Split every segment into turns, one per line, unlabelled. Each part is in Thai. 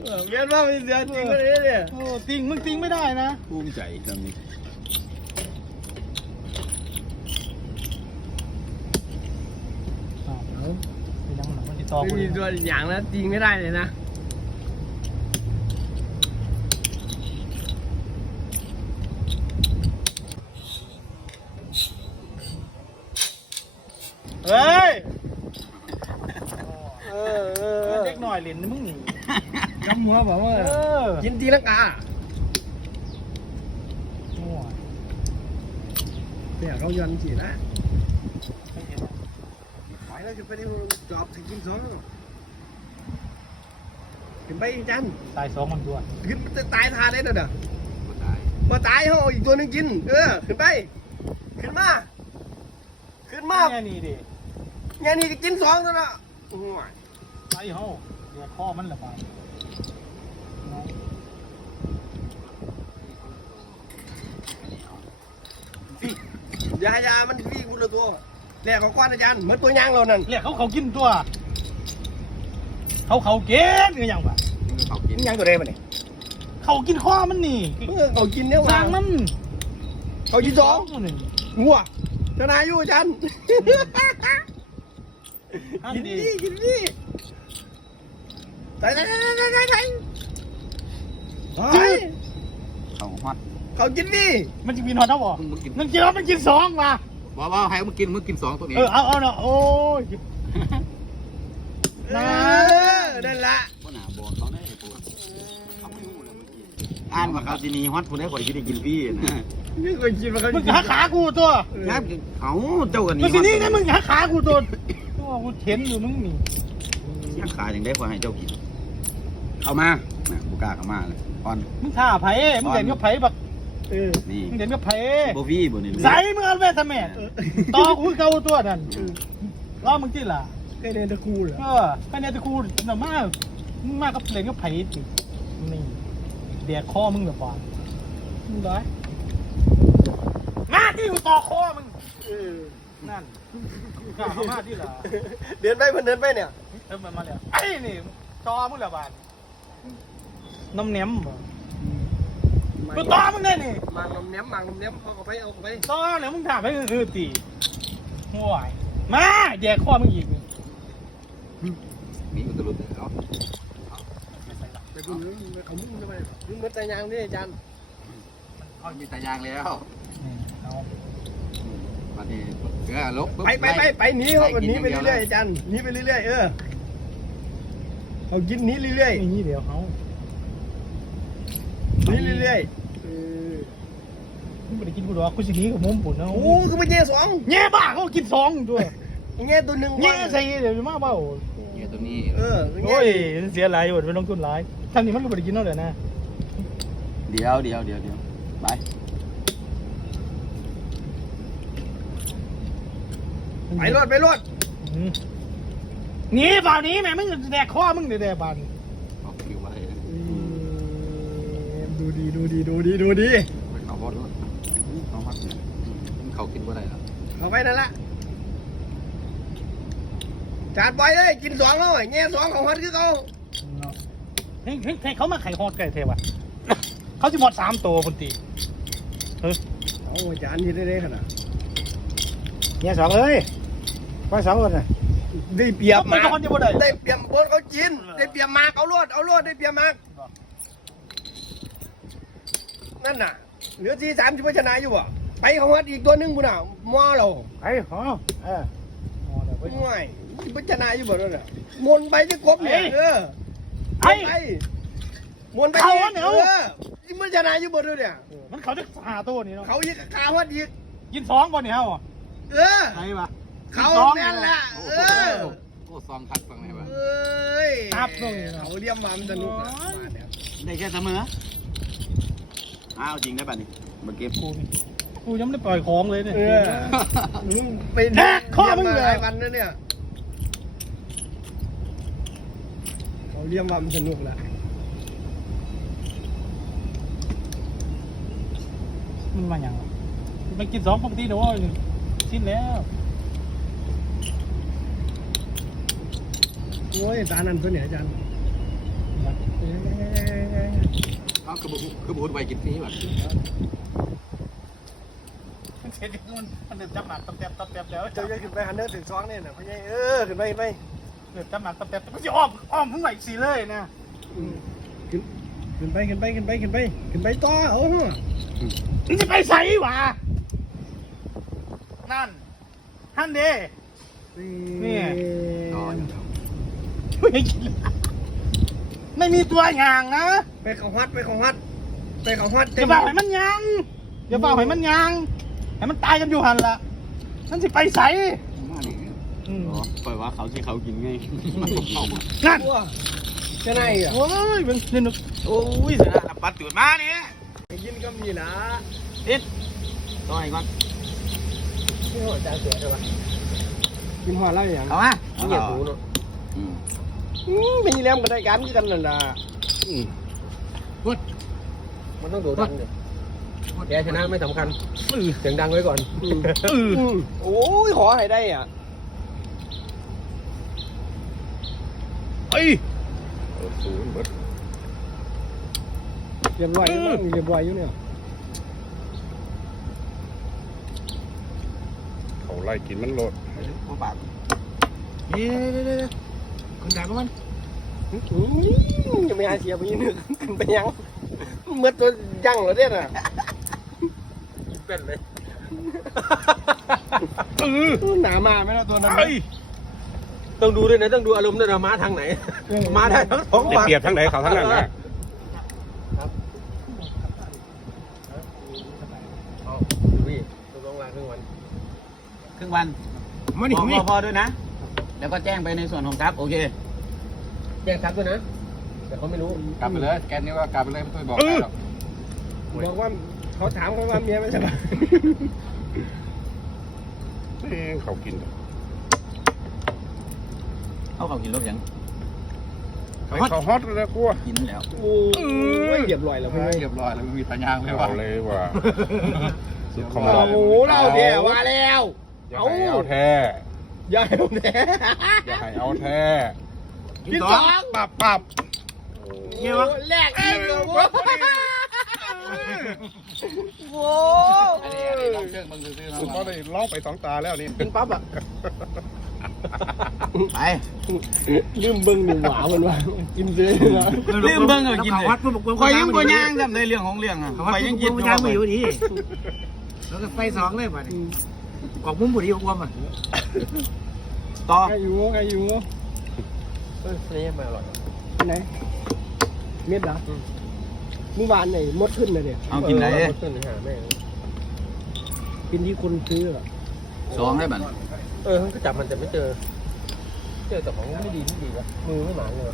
เวียนว่ามีเสียจริงเลยเนี่ย
โอ้ติงมึงติงไม่ได้นะ
ภูมิใจคำนี้
เป็นยังไงมันติดต่อ
ไม่มีตัวอย่างนะจริงไม่ได้เลยนะเฮ้ย
เด็กหน่อยเหรียญมึง
กำหัวบอกว่ากินตีลังกาเนี่ยเขายันจีนะไปแล้วจะไปที่จอบถึงกินสองขึ้นไปอีกจัน
ตาย2มันตัว
ขึ้นตายทานได้เด้อมาตายเขาอีกตัวนึงกินขึ้นไปขึ้นมา
แง่นี่ดิ
แง่นี่กินสองตัวละ
ตายเขาเดี๋ยวข้อมันละบาด
ยามันวิ่งคนละตัวแหลกเขาก้อนอาจารย์เหมือนตัวยางเรานั่น
แหลกเขากินตัวเขาเกินคือยังวะ
ยางตัวใดมันนี่
เขากินข้อมันนี่
เขากินเนี่ย
วางมัน
เขากินสองงัวชนะอยู่อาจารย์กินดิใส่
เขาฮอต
เขากินดิ
มันจะกินฮอตเท่าบ่มันกินแล้วมันกิน2ว่ะ
ว่าให้มึงกิน2ตัวนี้
เอาเนาะโอ้ย
นั่นละ
ก็หนาบอกเขาได้ปวดอ่านว่าเขาจีนีฮอตคนได้ข่อยจะได้กินพี่นะ
ไม่เคยกินมาเขา
มึงหาขากูตัว
ครับเขาเจ้ากันนี่
มึงทีนี้นะมึงหาขากูตัวกูเห็นอยู่มึงนี่
หาขาอย่างได้ข่อยให้เจ้ากินเอามาบุกล้าเข้ามาเลยก่อน
มึงท่าไผ่มึงเห็นก็ไผ่แบบ
นี่
มึงเห็นก็ไผ่
โบวี่บนนี้
ใส่มึงเอาแม่ทำแม่ต่อกูเกาตัวนั่นล้อมึงที่ล่ะ
แค่เนตะคูเหรอ
แค่เนตะคูหน่อมากมึงมากกับเล่นก็ไผ่ตินี่เดียคอมึงแบบว่ามึงได้มาที่กูต่อคอมึงนั่นกล้าเข้ามาที่ล่ะ
เดินไปมันเดินไปเนี่ย
มาแล้วไอ้นี่จอมึงละบาทน้ำเนี้ยมกูต่อมึงได้นี่
มังน้ำเนี้ยมเอาไป
ต่อแล้วมึงถามไปคือตีห่วยมาแยกคอมึงอีก
มีอุตลุดเอา
ไปบุญเขามุ่งทำไมมึงเหมือนตายางนี่อาจารย์
เขามีตายางแล้ววันนี้ลบ
ไปหนีเขาหนีไปเรื่อยๆอาจารย์หนีไปเรื่อยๆเขากินหนีเรื่อย
ๆนี่เดี๋ยวเขา
หนีเรื่อย
มึงไม่ได้กินกูหรอกกูสิหนีกับมุมปุ่นนะ
โอ้คือไปแง่สอง
แง่บ้าเขากิน2ด้วย
แง่ตัวหนึ่ง
แง่ใส่เดี๋ยวมาเบ้า
แง่ตัวนี้
โอ้ยเสียหลายอยู่ไปลงทุนหลายทำนี่มันก็ไม่ได้กินนั่นเลยนะ
เดี๋ยว
ไปรถ
นี่บ่าวนี้แม่มึงแดกข้อมึงเดี๋ยวบาน
ดูดี
เขาพอดเขาพักเนี่ยเขากินว่าไรล่ะ
เขาไปนั่นละจานไปเลยกิน2แล้วแง่2ของฮัทคือเขา
เฮ้ยเขามาไข่ฮอดไก่เทวะเขาจะหมด3ตัวคนตี
เอาจานนี้ได้ขนาด
แง่2เลยไป2คนเลย
ได้เปรียบมากได้เปรียบบนเขากินได้เปรียบมากเอาลวดได้เปรียบมากนั่นน่ะเหลือที่3จะพัฒนาอยู่อ่ะไปของฮัทอีกตัวนึงบุญอ่ะมอเรา
ไอ้หอ
ง่ายพัฒนาอยู่บ่นั่นน่ะมนไปจะครบเนี่ย
ไอ้
มนไปเนี่ยที่พัฒนาอยู่บ่ด้วยเนี่ย
มันเขาจะหาตัวนี่เนาะ
เขายิงขาฮัทอีก
กิน2บ่เนี่ยเหรอ
ใช่ปะเขาแน่นละ
โอ้2ทักฟังไหนวะ
ตับเลย
เขาเลี้ยมมามันสนุก
ได้แค่เสมอจริงได้ป่ะนี่มาเก็บ
กูยังไม่ได้ปล่อยของเลยเนี่ย
ไปแดกข้อมึงเลยวันนั้นเนี่ยเขาเลี้ยมมามันสนุกแหละ
มันมาอย่างมันกิน2ปกตินะว่าสิ้นแล้ว
โอ้ยตานั่นเพื่อนเนี่ยอาจารย์
เอาคือบูดไปกินฟรีแบบ
มันเสียดิมันเดือดจับหมากตับแตบตับแตบแล้ว
เจ้าจะขึ้นไปหันเดินถึง2นี่น่ะพ่อใหญ่ขึ้นไป
เดือดจับหมากตับแตบมันจะอ้อมมึงไหวสีเลยนะ
ขึ้นไปต่อโอ้โห
มึงจะไปใส่หวะนั่นฮันเดนี่
นอนอยู่
ไม่มีตัวอย่างนะ
ไปเขาฮัด
อย่าบอกให้มันยังอย่าบอกให้มันยังให้มันตายกันอยู่หันละนั่นสิไปใส่
มาดิปล่อยว่าเขาที่เขากินไงมันตกเข้ามา
นั่น
จะไหนอ่ะ
โอ้ยเป็นเล่น
โอ้ยสนะปัดตื่นมาเนี่ย
ยินก็มีนะ
เอ็ดต่อยก่อน
ที่หัวใจเสือใช่ปะกินหัวแล้วอย่าง
เอามา
เหยียบหูเนาะมีแล้วก็ได้กันนั่นน่ะมันต้องโดดดังเลยแกชนะไม่สำคัญเสียงดังไว้ก่อนโอ้ยขอให้ได้อ่ะ
เอ้ย
เรียบร้อยอยู่เนี่ย
เขาไล่กินมันโลด
หัวปากเฮ้ยคนด่ามัน
จะไม่หาเสียไปยืนนึกขึ้นไปยังเมื่อตัวยั่งเหรอเนี่ยน่ะเป็นเลยหนามาไหมล่ะตัวนั้นต้องดูด้วยนะต้องดูอารมณ์ด้วยนะม้าทางไหนม้าได้ทั้งสอง
ได้
ฝั่ง
เปรียบทั้งไหนเขาทั้งนั้นนะ
เอาดูพี่ต้องลาครึ่งวัน
ครึ่งวันพอด้วยนะ แล้วก็แจ้งไปในส่วนของทัพโอเค
แจ้งทับด้วยนะแต่เขาไม่รู้
กลับไปเลยแกนนี่ว่ากลับไปเลยไม่ต้องบอกใครหรอก
บอกว่าเขาถามเขาว่าเมียไม่ใช่ปะ
เขากิน
เขากินรถยัง
เขาฮอตแล้วกลัว
กินแล้ว
โอ้ยเหยียบลอยแล้วพี่
เรียบร้อยแล้วมีสัญญาณไหม
เอา
ว่า
เลยว่าสุดคอม
โอ้โหเราเนี่ยว่าแล้ว
อย่าให้เอาแท้
อย่าให้ผมแท้
อย่าให้เอาแท้
กินสอง
ปับ
เงี้ยวแลกอีกเลยโว้โว้
อันนี้ลองเชือกมึงซื้อ
สุดก็ได้ล่องไป2 ตาแล้วนี่
กินปั๊บอ่ะ
ไป
ลืมเบิ้งหนึ่งหวามันว่ากินซื้อนะ
ลืมเบิ้งเอากินเลยคอยยังกย่างทำในเรื่องของเรื่องอ่ะคอยยังกินย่างอยู่ดี
แล้วก็ไฟสองเลยป่ะนี่กอกมุ้งบุรีกวมอ่ะ
ต่อ
ใครอยู่นี่มาอร่อยไหนเม็ดเหรอเมื่อวานไหนมดขึ้นเลยเนี่ย
เอากินไหน
มดขึ้นหาแม่กินที่คนซื้อ
2ได้บัด
เขาก็จับมันแต่ไม่เจอแต่ของไม่ดีวะมือไม่หมาเลยวะ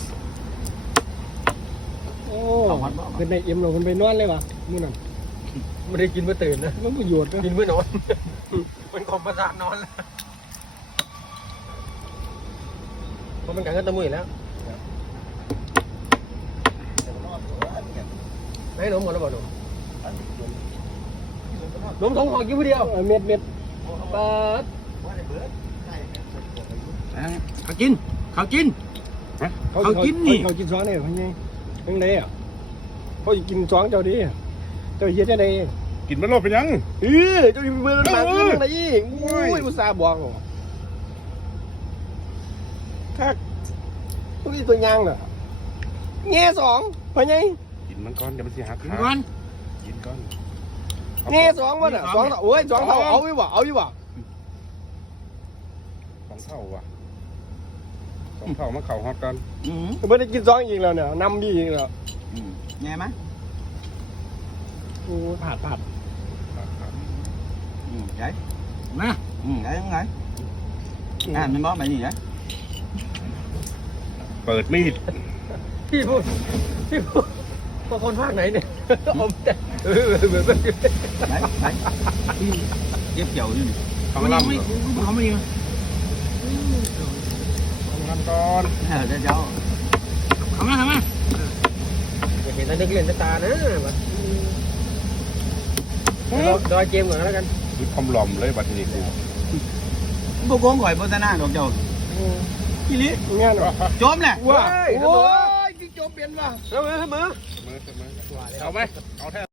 โอ้เป็นในเอ็มเราเป็นไปนอนเลยวะมื้อนั้นไม่ได้กินเมื่อตื่นนะมันประโยชน์กินเมื่อนอนเป็นของประสาทนอนแล้วเพราะมันกันก็ตะมุยแล้วไหนหนมหมดแล้วบ่หนมทองหอกอยู่ผู้เดียวเม็ดเปิด
เขากินเขากินนี่
เขากินซ้อนเนี่ยพี่ยังยังไงอ่ะเขากินซ้อนเจ้าดิเจ้าเย็ดได้
กินมันโลดเป็นยัง
เจ้าอยู่เมืองหลังนี่อะไรอีกโอ้ยอุตส่าห์บอกคักตัวนี้ตัวยางเหรอแง่2พี่ยัง
กินมันก้อนเดี๋ยวมันเสียหัก
กินก่อน
กินก้อน
แง่2วะน่ะ2โอ้ย2เท่าเอาอยู่วะ
2 เท่าว่ะ2 เท่ามาเข่าฮอตกัน
ไม่ได้กิน2อีกแล้วเนี่ยนำดีอีกแล้ว
ไงมั้ย
โอ้ผัด
ใหญ่มาใหญ่ยังไงมันบอกแบบนี้ไง
เปิดมีด
พี่พูดพอคนภาคไหนเนี่ยผมแต่เหมือน
ไปเก็บเกี่ยวอยู่นี่
ทำลำ
เขาไม่ยิง
ทำก้อน
เจ้า
ทำมา
อย่าเห็นนักเรียนตานะรอเกมก่อนแล้วกัน
คือคอมหล่อมเลยบัดนี้กู
พวกโกงข่อยโฆษณาดอกเจ้าพี่ลิ
งานเหรอ
จมแหละ
ว้ายโอ้ยโจเปลี่ยนป่ะเสมอ
เอาไหมเอาแท้